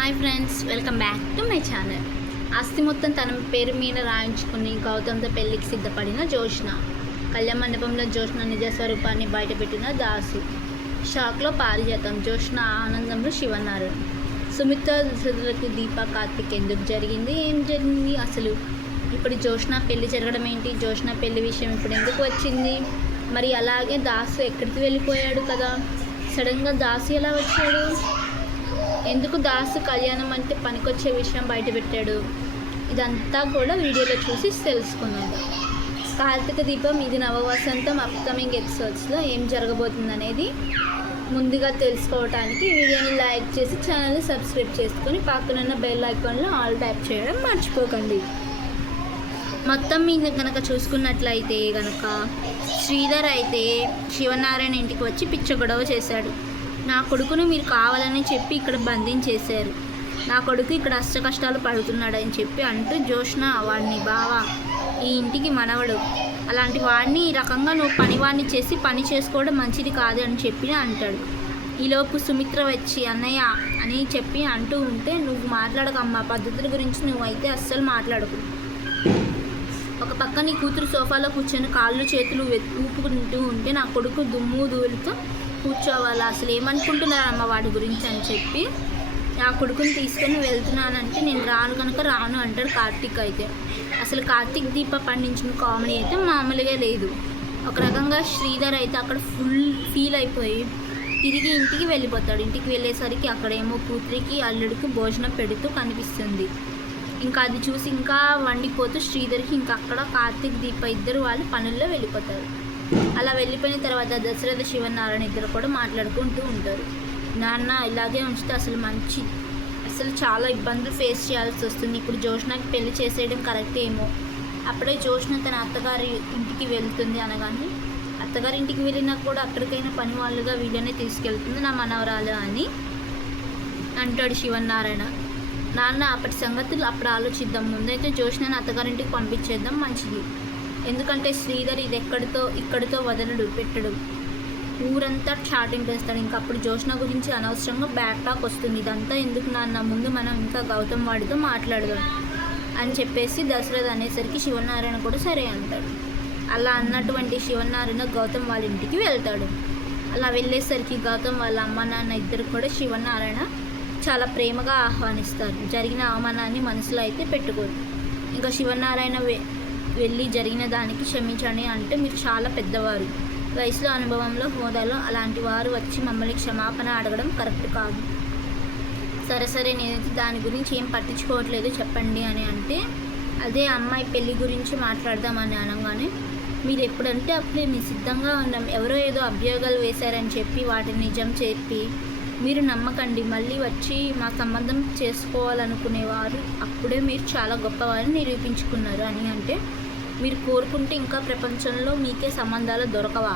Hi friends welcome back to my channel. ఆస్తి మొత్తం తన పేరు మీద రాయించుకుని గౌతమ్తో పెళ్ళికి సిద్ధపడిన జోష్న కళ్యాణ మండపంలో జోష్న నిజ స్వరూపాన్ని బయటపెట్టిన దాసు. షాక్లో పారిజాతం జోష్న ఆనందంలో శివనారాయణ. సుమిత దుసరులకు దీప కార్తిక్ ఎందుకు జరిగింది ఏం జరిగింది అసలు? ఇప్పుడు జోష్న పెళ్ళి జరగడం ఏంటి? జోష్న పెళ్ళి విషయం ఇప్పుడు ఎందుకు వచ్చింది? మరి అలాగే దాసు ఎక్కడికి వెళ్ళిపోయాడు కదా? సడన్గా దాసు ఎలా వచ్చాడు? ఎందుకు దాసు కళ్యాణం అంటే పనికొచ్చే విషయం బయటపెట్టాడు ఇదంతా కూడా వీడియోలో చూసి తెలుసుకున్నాను కార్తీక దీపం ఇది నవవసంతం అప్కమింగ్ ఎపిసోడ్స్లో ఏం జరగబోతుంది అనేది ముందుగా తెలుసుకోవడానికి వీడియోని లైక్ చేసి ఛానల్ని సబ్స్క్రైబ్ చేసుకొని పక్కనున్న బెల్ ఐకాన్లో ఆల్ ట్యాప్ చేయడం మర్చిపోకండి. మొత్తం మీద కనుక చూసుకున్నట్లయితే కనుక శ్రీధర్ అయితే శివనారాయణ ఇంటికి వచ్చి పిచ్చ గొడవ చేశాడు. నా కొడుకును మీరు కావాలని చెప్పి ఇక్కడ బంధించేశారు. నా కొడుకు ఇక్కడ అష్ట కష్టాలు పడుతున్నాడని చెప్పి అంటూ జోష్న వాడిని బావా ఈ ఇంటికి మనవడు. అలాంటి వాడిని ఈ రకంగా నువ్వు పనివాడిని చేసి పని చేసుకోవడం మంచిది కాదు అని చెప్పి అంటాడు. ఈలోపు సుమిత్ర వచ్చి అన్నయ్య అని చెప్పి అంటూ ఉంటే నువ్వు మాట్లాడకమ్మా పద్ధతుల గురించి నువ్వైతే అస్సలు మాట్లాడకు. ఒక పక్క నీ కూతురు సోఫాలో కూర్చొని కాళ్ళు చేతులు ఊపుకుంటూ ఉంటే నా కొడుకు దుమ్ము ధూళితో కూర్చోవాలి. అసలు ఏమనుకుంటున్నారమ్మ వాడి గురించి అని చెప్పి నా కొడుకుని తీసుకొని వెళ్తున్నానంటే నేను రాను కనుక రాను అంటాడు కార్తీక్ అయితే. అసలు కార్తీక్ దీప పండించిన కామెడీ అయితే మామూలుగా లేదు. ఒక రకంగా శ్రీధర్ అయితే అక్కడ ఫుల్ ఫీల్ అయిపోయి తిరిగి ఇంటికి వెళ్ళిపోతాడు. ఇంటికి వెళ్ళేసరికి అక్కడేమో కూతురికి అల్లుడికి భోజనం పెడుతూ కనిపిస్తుంది. ఇంకా అది చూసి ఇంకా వండిపోతూ శ్రీధర్కి ఇంకా అక్కడ కార్తీక్ దీప ఇద్దరు వాళ్ళు పనుల్లో వెళ్ళిపోతారు. అలా వెళ్ళిపోయిన తర్వాత దశరథ శివనారాయణ ఇద్దరు కూడా మాట్లాడుకుంటూ ఉంటారు. నాన్న ఇలాగే ఉంచితే అసలు మంచి అసలు చాలా ఇబ్బందులు ఫేస్ చేయాల్సి వస్తుంది. ఇప్పుడు జోష్నాకి పెళ్ళి చేసేయడం కరెక్ట్ ఏమో. అప్పుడే జోష్న తన అత్తగారి ఇంటికి వెళ్తుంది అనగానే అత్తగారి ఇంటికి వెళ్ళినా కూడా అక్కడికైనా పని వాళ్ళుగా వీళ్ళనే తీసుకెళ్తుంది నా మనవరాలు అని అంటాడు శివనారాయణ. నాన్న అప్పటి సంగతులు అప్పుడు ఆలోచిద్దాం. ముందైతే జోష్నని అత్తగారింటికి పంపించేద్దాం మంచిది. ఎందుకంటే శ్రీధర్ ఇది ఎక్కడితో ఇక్కడితో వదలడు పెట్టడు. ఊరంతా చాటింగ్ చేస్తాడు ఇంకా అప్పుడు జోష్న గురించి అనవసరంగా బ్యాక్ టాక్ వస్తుంది. ఇదంతా ఎందుకు నాన్న? ముందు మనం ఇంకా గౌతమ్ వాడితో మాట్లాడదాం అని చెప్పేసి దశరథ్ అనేసరికి శివనారాయణ కూడా సరే అంటాడు. అలా అన్నటువంటి శివనారాయణ గౌతమ్ వాళ్ళ ఇంటికి వెళ్తాడు. అలా వెళ్ళేసరికి గౌతమ్ వాళ్ళ అమ్మ నాన్న ఇద్దరు కూడా శివనారాయణ చాలా ప్రేమగా ఆహ్వానిస్తారు. జరిగిన అవమానాన్ని మనసులో అయితే పెట్టుకోరు. ఇంకా శివనారాయణ వె- వెళ్ళి జరిగిన దానికి క్షమించండి అంటే మీరు చాలా పెద్దవారు. వయసులో అనుభవంలో హోదాలో అలాంటి వారు వచ్చి మమ్మల్ని క్షమాపణ అడగడం కరెక్ట్ కాదు. సరే సరే నేనైతే దాని గురించి ఏం పట్టించుకోవట్లేదు చెప్పండి అని అంటే అదే అమ్మాయి పెళ్ళి గురించి మాట్లాడదామని అనగానే మీరు ఎప్పుడంటే అప్పుడే మీ సిద్ధంగా ఉన్నాం. ఎవరో ఏదో అభియోగాలు వేశారని చెప్పి వాటిని నిజం చెప్పి మీరు నమ్మకండి మళ్ళీ వచ్చి మా సంబంధం చేసుకోవాలనుకునేవారు అప్పుడే మీరు చాలా గొప్పవారిని నిరూపించుకున్నారు అని అంటే మీరు కోరుకుంటే ఇంకా ప్రపంచంలో మీకే సంబంధాలు దొరకవా?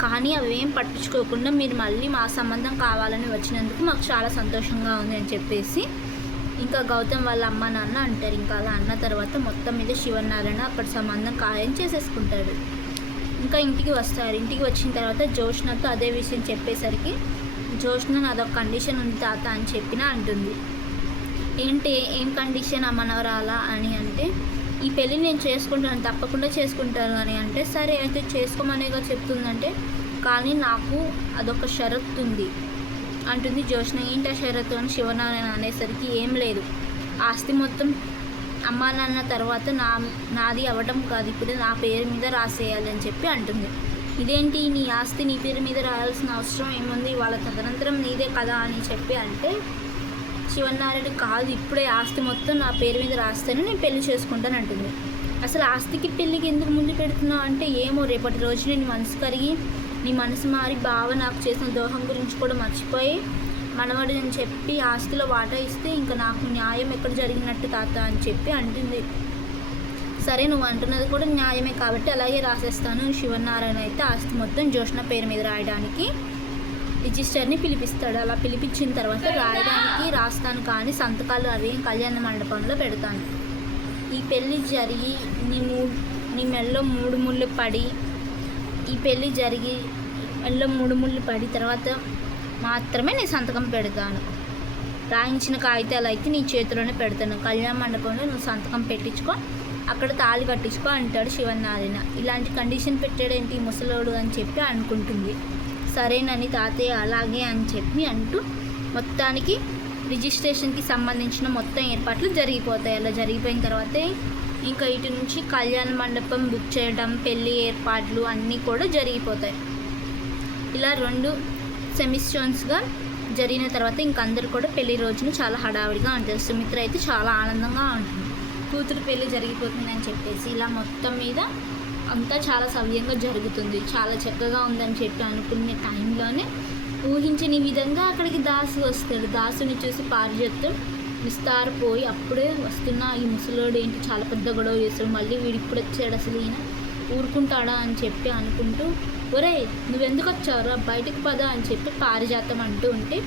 కానీ అవేం పట్టించుకోకుండా మీరు మళ్ళీ మా సంబంధం కావాలని వచ్చినందుకు మాకు చాలా సంతోషంగా ఉంది అని చెప్పేసి ఇంకా గౌతమ్ వాళ్ళ అమ్మ నాన్న అంటారు. ఇంకా అలా అన్న తర్వాత మొత్తం మీద శివనారాయణ అక్కడ సంబంధం ఖాయం చేసేసుకుంటారు. ఇంకా ఇంటికి వస్తారు. ఇంటికి వచ్చిన తర్వాత జోష్నతో అదే విషయం చెప్పేసరికి జోష్న నాదొక కండిషన్ ఉంది తాత అని చెప్పిన అంటుంది. ఏంటి ఏం కండిషన్ అమ్మనవరాలా అని అంటే ఈ పెళ్ళి నేను చేసుకుంటాను తప్పకుండా చేసుకుంటాను అని అంటే సరే అయితే చేసుకోమనేగా చెప్తుందంటే కానీ నాకు అదొక షరత్ ఉంది అంటుంది జోష్న ఏంటి ఆ షరత్ అని శివనారాయణ అనేసరికి ఏం లేదు. ఆస్తి మొత్తం అమ్మా నాన్న తర్వాత నా నాది అవ్వడం కాదు ఇప్పుడు నా పేరు మీద రాసేయాలి అని చెప్పి అంటుంది. ఇదేంటి నీ ఆస్తి నీ పేరు మీద రాయాల్సిన అవసరం ఏముంది? వాళ్ళ తదనంతరం నీదే కదా అని చెప్పి అంటే శివనారాయణ కాదు ఇప్పుడే ఆస్తి మొత్తం నా పేరు మీద రాస్తేనే నేను పెళ్ళి చేసుకుంటాను అంటుంది. అసలు ఆస్తికి పెళ్ళికి ఎందుకు ముందు పెడుతున్నావు? అంటే ఏమో రేపటి రోజు నేను మనసు కరిగి నీ మనసు మారి బావ నాకు చేసిన దోహం గురించి కూడా మర్చిపోయి మనవాడు అని చెప్పి ఆస్తిలో వాటా ఇస్తే ఇంకా నాకు న్యాయం ఎక్కడ జరిగినట్టు తాత? అని చెప్పి అంటుంది. సరే నువ్వు అంటున్నది కూడా న్యాయమే కాబట్టి అలాగే రాసేస్తాను. శివనారాయణ అయితే ఆస్తి మొత్తం జోష్ణ పేరు మీద రాయడానికి రిజిస్టర్ని పిలిపిస్తాడు. అలా పిలిపించిన తర్వాత రాయడానికి రాస్తాను కానీ సంతకాలు అవి కళ్యాణ మండపంలో పెడతాను. ఈ పెళ్ళి జరిగి నీ మూడు నీ మెల్లో మూడు ముళ్ళు పడి ఈ పెళ్ళి జరిగి మెల్లో మూడు ముళ్ళు పడి తర్వాత మాత్రమే నేను సంతకం పెడతాను. రాయించిన కాగితాలు అయితే నీ చేతిలోనే పెడతాను. కళ్యాణ మండపంలో నువ్వు సంతకం పెట్టించుకో. అక్కడ తాళి కట్టించుకో అంటాడు శివనారాయణ ఇలాంటి కండిషన్ పెట్టాడేంటి ఈ ముసలోడు అని చెప్పి అనుకుంటుంది. సరేనని తాతయ్య అలాగే అని చెప్పి అంటూ మొత్తానికి రిజిస్ట్రేషన్కి సంబంధించిన మొత్తం ఏర్పాట్లు జరిగిపోతాయి. అలా జరిగిపోయిన తర్వాతే ఇంకా ఇటు నుంచి కళ్యాణ మండపం బుక్ చేయడం పెళ్ళి ఏర్పాట్లు అన్నీ కూడా జరిగిపోతాయి. ఇలా రెండు సెమిస్టోన్స్గా జరిగిన తర్వాత ఇంక అందరు కూడా పెళ్ళి రోజున చాలా హడావిడిగా ఉంటుంది. సుమిత్ర అయితే చాలా ఆనందంగా ఉంటుంది. కూతురు పెళ్ళి జరిగిపోతుందని చెప్పేసి ఇలా మొత్తం మీద అంతా చాలా సవ్యంగా జరుగుతుంది. చాలా చక్కగా ఉందని చెప్పి అనుకునే టైంలోనే ఊహించని విధంగా అక్కడికి దాసు వస్తాడు. దాసుని చూసి పారిజాతం విస్తారపోయి అప్పుడే వస్తున్న ఈ ముసలోడు ఏంటి చాలా పెద్ద గొడవ చేస్తాడు. మళ్ళీ వీడు ఇప్పుడు వచ్చాడు అసలు ఈయన. ఊరుకుంటాడా అని చెప్పి అనుకుంటూ ఒరే నువ్వెందుకు వచ్చావురా? బయటకు పద అని చెప్పి పారిజాతం అంటూ ఉంటే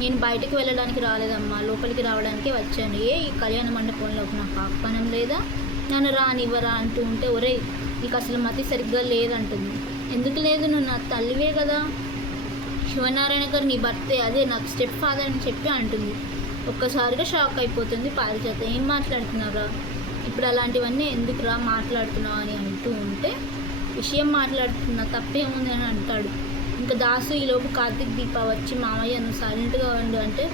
నేను బయటకు వెళ్ళడానికి రాలేదమ్మా. లోపలికి రావడానికి వచ్చాను. ఏ ఈ కళ్యాణ మండపంలోకి నాకు ఆహ్వానం లేదా? నన్ను రానివ్వరా అంటూ ఉంటే ఒరే నీకు అసలు మతి సరిగ్గా లేదంటుంది. ఎందుకు లేదు? నువ్వు నా తల్లివే కదా. శివనారాయణ గారు నీ భర్తే. అదే నాకు స్టెప్ ఫాదర్ అని చెప్పి అంటుంది. ఒక్కసారిగా షాక్ అయిపోతుంది పారిజాత ఏం మాట్లాడుతున్నారా ఇప్పుడు అలాంటివన్నీ ఎందుకురా మాట్లాడుతున్నావు? అని అంటూ ఉంటే విషయం మాట్లాడుతున్నా తప్పేముంది? అని అంటాడు. ఇంకా దాసు ఈలోపు కార్తీక్ దీప వచ్చి మామయ్య నువ్వు సైలెంట్గా ఉండు అంటే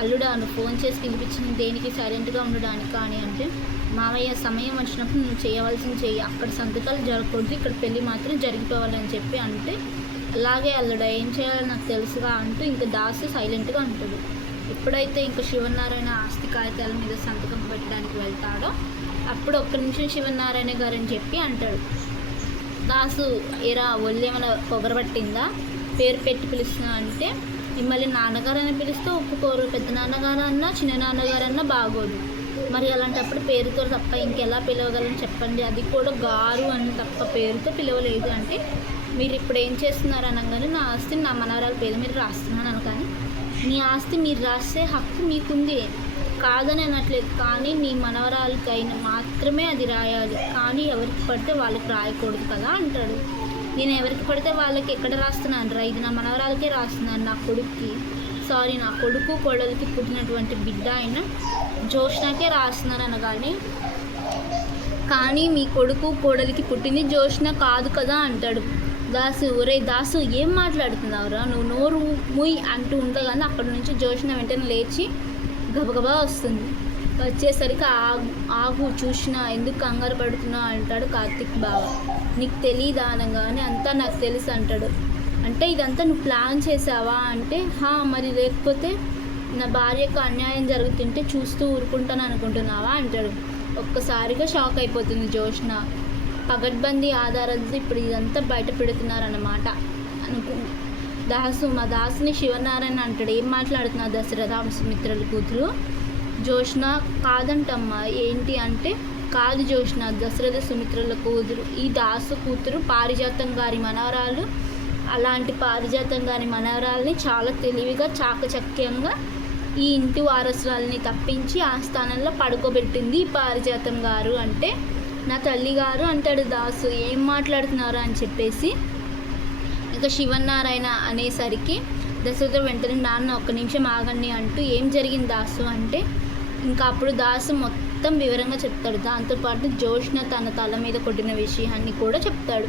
అల్లుడా నువ్వు ఫోన్ చేసి పిలిపించింది దేనికి? సైలెంట్గా ఉండడానికి అని అంటే మామయ్య సమయం వచ్చినప్పుడు నువ్వు చేయవలసింది చెయ్యి. అక్కడ సంతకాలు జరగకూడదు. ఇక్కడ పెళ్ళి మాత్రం జరిగిపోవాలని చెప్పి అంటే అలాగే అల్లుడా ఏం చేయాలో నాకు తెలుసుగా అంటూ ఇంకా దాసు సైలెంట్గా ఉంటుంది ఎప్పుడైతే ఇంకా శివనారాయణ ఆస్తి కాగితాల మీద సంతకం పెట్టడానికి వెళ్తాడో అప్పుడు ఒక్క నిమిషం శివనారాయణ గారు అని చెప్పి అంటాడు. దాసు ఇరా ఒళ్ళేమైనా పొగరబట్టిందా పేరు పెట్టి పిలుస్తున్నా అంటే మిమ్మల్ని నాన్నగారు అని పిలిస్తే ఒప్పుకోరు. పెద్ద నాన్నగారు అన్నా చిన్న నాన్నగారు అన్నా బాగోదు. మరి అలాంటప్పుడు పేరుతో తప్ప ఇంకెలా పిలవగలను చెప్పండి. అది కూడా గారు అని తప్ప పేరుతో పిలవలేదు. అంటే మీరు ఇప్పుడు ఏం చేస్తున్నారు అనగానే నా ఆస్తిని నా మనవరాల పేరు మీద రాస్తున్నాను అనగానే నీ ఆస్తి మీరు రాసే హక్కు మీకుంది. కాదని అనట్లేదు. కానీ నీ మనవరాలకైనా మాత్రమే అది రాయాలి. కానీ ఎవరికి పడితే వాళ్ళకి రాయకూడదు కదా అంటాడు. నేను ఎవరికి పడితే వాళ్ళకి ఎక్కడ రాస్తున్నాను రా? ఇది నా మనవరాలకే రాస్తున్నాను. నా కొడుక్కి సారీ నా కొడుకు కోడలికి పుట్టినటువంటి బిడ్డ అయిన జోష్నాకే రాస్తున్నాను అనగానే కానీ మీ కొడుకు కోడలికి పుట్టింది జోష్న కాదు కదా అంటాడు. దాసు ఒరే దాసు ఏం మాట్లాడుతున్నావురా? నువ్వు నోరు ముయ్ అంటూ ఉండగానే అక్కడి నుంచి జోష్న వెంటనే లేచి గబగబా వస్తుంది. వచ్చేసరికి ఆగు ఆగు చూసినా ఎందుకు కంగారు పడుతున్నావు అంటాడు కార్తిక్ బావ. నీకు తెలీదా అనగానే అంతా నాకు తెలుసు అంటాడు. అంటే ఇదంతా నువ్వు ప్లాన్ చేసావా అంటే హా మరి లేకపోతే నా భార్యకు అన్యాయం జరుగుతుంటే చూస్తూ ఊరుకుంటాను అనుకుంటున్నావా అంటాడు. ఒక్కసారిగా షాక్ అయిపోతుంది జోష్న పగడ్బందీ ఆధారాలతో ఇప్పుడు ఇదంతా బయట పెడుతున్నారన్నమాట. అనుకు దాసు మా దాసుని శివనారాయణ అంటాడు. ఏం మాట్లాడుతున్నావు దశరథ సుమిత్రల కూతురు? జోష్న కాదంటమ్మా ఏంటి అంటే? కాదు జోష్న దశరథ సుమిత్రల కూతురు. ఈ దాసు కూతురు పారిజాతం గారి మనవరాలు. అలాంటి పారిజాతం గారి మనవరాల్ని చాలా తెలివిగా చాకచక్యంగా ఈ ఇంటి వారసురాల్ని తప్పించి ఆ స్థానంలో పడుకోబెట్టింది ఈ పారిజాతం గారు అంటే నా తల్లి గారు అంటాడు దాసు. ఏం మాట్లాడుతున్నారు? అని చెప్పేసి ఇక శివనారాయణ అనేసరికి దశరథ వెంటనే నాన్న ఒక్క నిమిషం ఆగండి అంటూ ఏం జరిగింది దాసు? అంటే ఇంకా అప్పుడు దాసు మొత్తం వివరంగా చెప్తాడు. దాంతోపాటు జోష్న తన తల మీద కొట్టిన విషయాన్ని కూడా చెప్తాడు.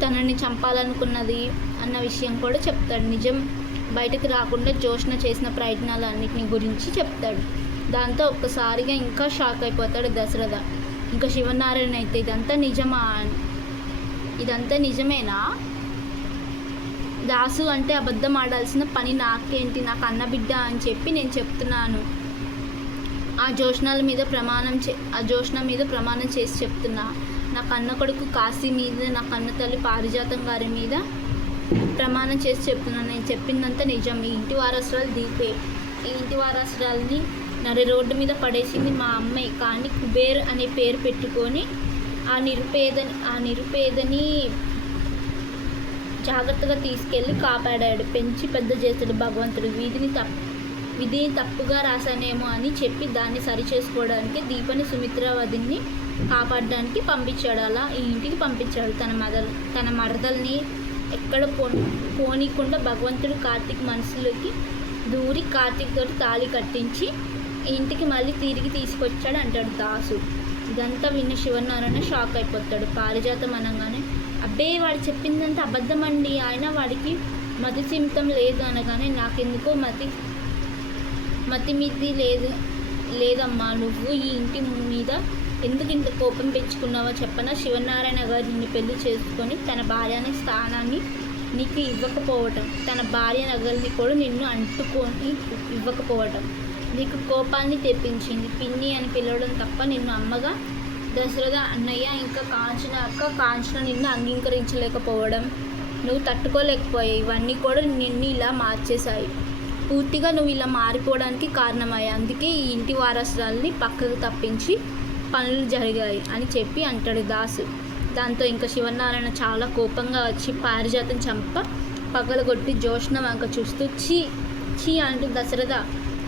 తనని చంపాలనుకున్నది అన్న విషయం కూడా చెప్తాడు. నిజం బయటకు రాకుండా జోష్ణ చేసిన ప్రయత్నాలన్నిటిని గురించి చెప్తాడు. దాంతో ఒక్కసారిగా ఇంకా షాక్ అయిపోతాడు దశరథ. ఇంకా శివనారాయణ అయితే ఇదంతా నిజమా? అని. ఇదంతా నిజమేనా? దాసు అంటే అబద్ధం ఆడాల్సిన పని నాకేంటి? నాకు అన్నబిడ్డ అని చెప్పి నేను చెప్తున్నాను. ఆ జోష్నాల మీద ప్రమాణం చే ఆ జోష్ణ మీద ప్రమాణం చేసి చెప్తున్నా. నా కన్న కొడుకు కాశీ మీద నా కన్న తల్లి పారిజాతం గారి మీద ప్రమాణం చేసి చెప్తున్నాను నేను చెప్పిందంతా నిజం. ఈ ఇంటి వారసురాలు దీపే. ఈ ఇంటి వారసురాలని నరి రోడ్డు మీద పడేసింది మా అమ్మాయి కానీ కుబేర్ అనే పేరు పెట్టుకొని ఆ నిరుపేదని ఆ నిరుపేదని జాగ్రత్తగా తీసుకెళ్ళి కాపాడాడు. పెంచి పెద్ద చేస్తాడు భగవంతుడు. వీధిని తప్ప విధిని తప్పుగా రాశానేమో అని చెప్పి దాన్ని సరి చేసుకోవడానికి దీపని సుమిత్రావతిని కాపాడడానికి పంపించాడు. అలా ఈ ఇంటికి పంపించాడు తన మదల్ తన మరదల్ని ఎక్కడ పో పోనీకుండా భగవంతుడు కార్తీక్ మనసులోకి దూరి కార్తీక్ తోటి తాళి కట్టించి ఇంటికి మళ్ళీ తిరిగి తీసుకొచ్చాడు అంటాడు దాసు. ఇదంతా విన్న శివనారాయణ షాక్ అయిపోతాడు. పారిజాతం అనగానే అబ్బే వాడు చెప్పిందంతా అబద్ధం అండి ఆయన వాడికి మతి సిమితం లేదు అనగానే నాకెందుకో మతి మతిమితి లేదు లేదమ్మా. నువ్వు ఈ ఇంటి మీద ఎందుకు ఇంత కోపం పెంచుకున్నావో చెప్పనా? శివనారాయణ గారు నిన్ను పెళ్ళి చేసుకొని తన భార్య అనే స్థానాన్ని నీకు ఇవ్వకపోవటం తన భార్య నగల్ని కూడా నిన్ను అంటుకొని ఇవ్వకపోవటం నీకు కోపాన్ని తెప్పించింది. పిన్ని అని పిలవడం తప్ప నిన్ను అమ్మగా దశరథ అన్నయ్య ఇంకా కాంచన అక్క కాంచన నిన్ను అంగీకరించలేకపోవడం నువ్వు తట్టుకోలేకపోయాయి ఇవన్నీ కూడా నిన్ను ఇలా మార్చేశాయి. పూర్తిగా నువ్వు ఇలా మారిపోవడానికి కారణమయ్యాయి అందుకే ఈ ఇంటి వారసురాల్ని పక్కకు తప్పించి పనులు జరిగాయి అని చెప్పి అంటాడు దాసు. దాంతో ఇంకా శివనారాయణ చాలా కోపంగా వచ్చి పారిజాతం చంప పగలగొట్టి జోష్న వంక చూస్తూ చీ చీ అంటూ దశరథ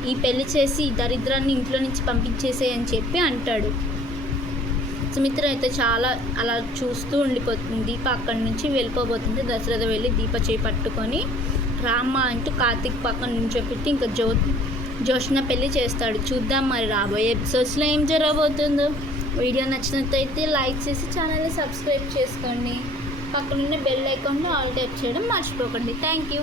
ఈ పెళ్ళి చేసి ఈ దరిద్రాన్ని ఇంట్లో నుంచి పంపించేసే అని చెప్పి అంటాడు. సుమిత్ర అయితే చాలా అలా చూస్తూ ఉండిపోతుంది దీప అక్కడి నుంచి వెళ్ళిపోబోతుంది దశరథ వెళ్ళి దీప చేపట్టుకొని పట్టుకొని రామ్మ అంటూ కార్తీక్ పక్కన నుంచోపెట్టి ఇంకా జో జోష్న పెళ్ళి చేస్తాడు. చూద్దాం మరి రాబోయే ఎపిసోడ్స్లో ఏం జరగబోతుందో. వీడియో నచ్చినట్టయితే లైక్ చేసి ఛానల్ని సబ్స్క్రైబ్ చేసుకోండి. పక్కనున్న బెల్ ఐకాన్లో ఆల్ టైప్ చేయడం మర్చిపోకండి. Thank you.